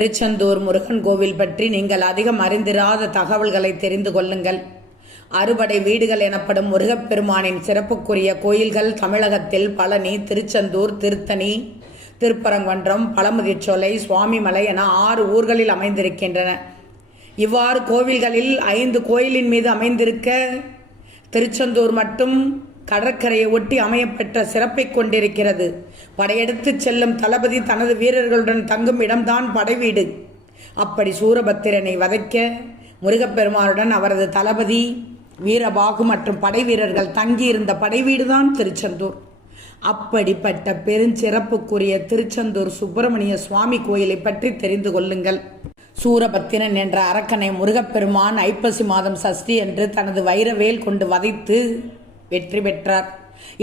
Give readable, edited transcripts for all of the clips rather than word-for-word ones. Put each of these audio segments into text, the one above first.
திருச்செந்தூர் முருகன் கோவில் பற்றி நீங்கள் அதிகம் அறிந்திராத தகவல்களை தெரிந்து கொள்ளுங்கள். அறுபடை வீடுகள் எனப்படும் முருகப்பெருமானின் சிறப்புக்குரிய கோயில்கள் தமிழகத்தில் பழனி, திருச்செந்தூர், திருத்தணி, திருப்பரங்குன்றம், பழமுதிர்சோலை, சுவாமிமலை என 6 ஊர்களில் அமைந்திருக்கின்றன. இவ்வாறு கோவில்களில் 5 கோயிலின் மீது அமைந்திருக்க திருச்செந்தூர் மட்டும் கடற்கரையை ஒட்டி அமையப்பெற்ற சிறப்பை கொண்டிருக்கிறது. படையெடுத்து செல்லும் தளபதி தனது வீரர்களுடன் தங்கும் இடம்தான் படைவீடு. அப்படி சூரபத்திரனை வதைக்க முருகப்பெருமானுடன் அவரது தளபதி வீரபாகு மற்றும் படை வீரர்கள் தங்கியிருந்த படைவீடுதான் திருச்செந்தூர். அப்படிப்பட்ட பெருஞ்சிறப்புக்குரிய திருச்செந்தூர் சுப்பிரமணிய சுவாமி கோயிலை பற்றி தெரிந்து கொள்ளுங்கள். சூரபத்திரன் என்ற அரக்கனை முருகப்பெருமான் ஐப்பசி மாதம் சஷ்டி என்று தனது வைரவேல் கொண்டு வதைத்து வெற்றி பெற்றார்.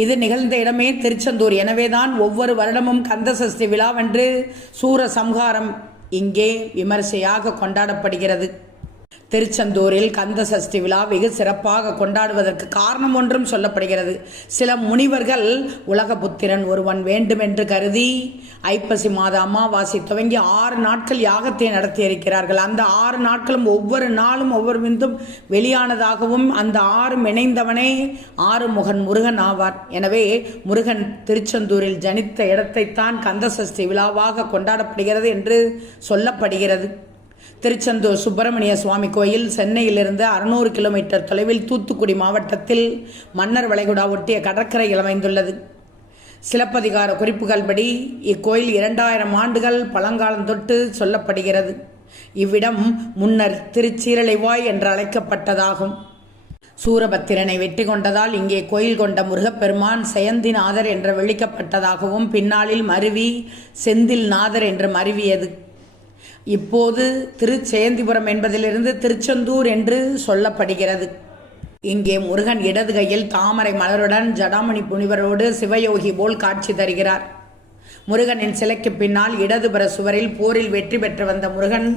இது நிகழ்ந்த இடமே திருச்செந்தூர். எனவேதான் ஒவ்வொரு வருடமும் கந்த சஷ்டி விழாவென்று சூர சம்ஹாரம் இங்கே விமர்சையாக கொண்டாடப்படுகிறது. திருச்செந்தூரில் கந்த சஷ்டி விழா வெகு சிறப்பாக கொண்டாடுவதற்கு காரணம் ஒன்றும் சொல்லப்படுகிறது. சில முனிவர்கள் உலகபுத்திரன் ஒருவன் வேண்டுமென்று கருதி ஐப்பசி மாத அமாவாசை துவங்கி 6 நாட்கள் யாகத்தை நடத்தியிருக்கிறார்கள். அந்த 6 நாட்களும் ஒவ்வொரு நாளும் ஒவ்வொரு விந்தும் வெளியானதாகவும் அந்த 6 இணைந்தவனே 6 முகன் முருகன் ஆவார். எனவே முருகன் திருச்செந்தூரில் ஜனித்த இடத்தைத்தான் கந்த சஷ்டி விழாவாக கொண்டாடப்படுகிறது என்று சொல்லப்படுகிறது. திருச்செந்தூர் சுப்பிரமணிய சுவாமி கோயில் சென்னையிலிருந்து 600 கிலோமீட்டர் தொலைவில் தூத்துக்குடி மாவட்டத்தில் மன்னர் வளைகுடா ஒட்டிய கடற்கரையில் அமைந்துள்ளது. சிலப்பதிகார குறிப்புகள் படி இக்கோயில் 2000 ஆண்டுகள் பழங்காலம் தொட்டு சொல்லப்படுகிறது. இவ்விடம் முன்னர் திருச்சீரலைவாய் என்று அழைக்கப்பட்டதாகும். சூரபத்திரனை வெற்றி கொண்டதால் இங்கே கோயில் கொண்ட முருகப்பெருமான் செயந்திநாதர் என்று விழிக்கப்பட்டதாகவும் பின்னாளில் மருவி செந்தில்நாதர் என்று மருவியது. இப்போது திருச்செயந்திபுரம் என்பதிலிருந்து திருச்செந்தூர் என்று சொல்லப்படுகிறது. இங்கே முருகன் இடது கையில் தாமரை மலருடன் ஜடாமணி புனிவரோடு சிவயோகி போல் காட்சி தருகிறார். முருகனின் சிலைக்கு பின்னால் இடதுபுற சுவரில் போரில் வெற்றி பெற்று வந்த முருகன்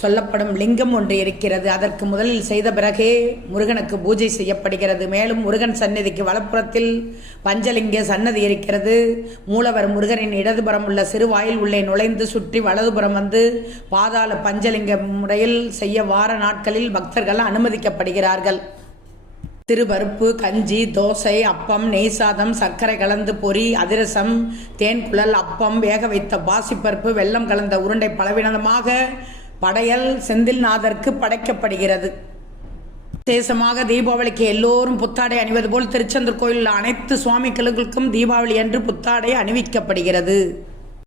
சொல்லப்படும் லிங்கம் ஒன்று இருக்கிறது. அதற்கு முதலில் செய்த பிறகே முருகனுக்கு பூஜை செய்யப்படுகிறது. மேலும் முருகன் சந்நிதிக்கு வலப்புறத்தில் பஞ்சலிங்க சன்னதி இருக்கிறது. மூலவர் முருகனின் இடதுபுறம் உள்ள சிறுவாயில் உள்ளே நுழைந்து சுற்றி வலதுபுறம் வந்து பாதாள பஞ்சலிங்க முறையில் செய்ய வார நாட்களில் பக்தர்கள் அனுமதிக்கப்படுகிறார்கள். திருபருப்பு, கஞ்சி, தோசை, அப்பம், நெய் சாதம், சர்க்கரை கலந்து பொரி, அதிரசம், தேன்குழல், அப்பம், வேக வைத்த பாசிப்பருப்பு, வெல்லம் கலந்த உருண்டை பலவிதமாக படையல் செந்தில்நாதருக்கு படைக்கப்படுகிறது. விசேஷமாக தீபாவளிக்கு எல்லோரும் புத்தாடை அணிவது போல் திருச்செந்தூர் கோயிலில் அனைத்து சுவாமிகளுக்கும் தீபாவளி அன்று புத்தாடை அணிவிக்கப்படுகிறது.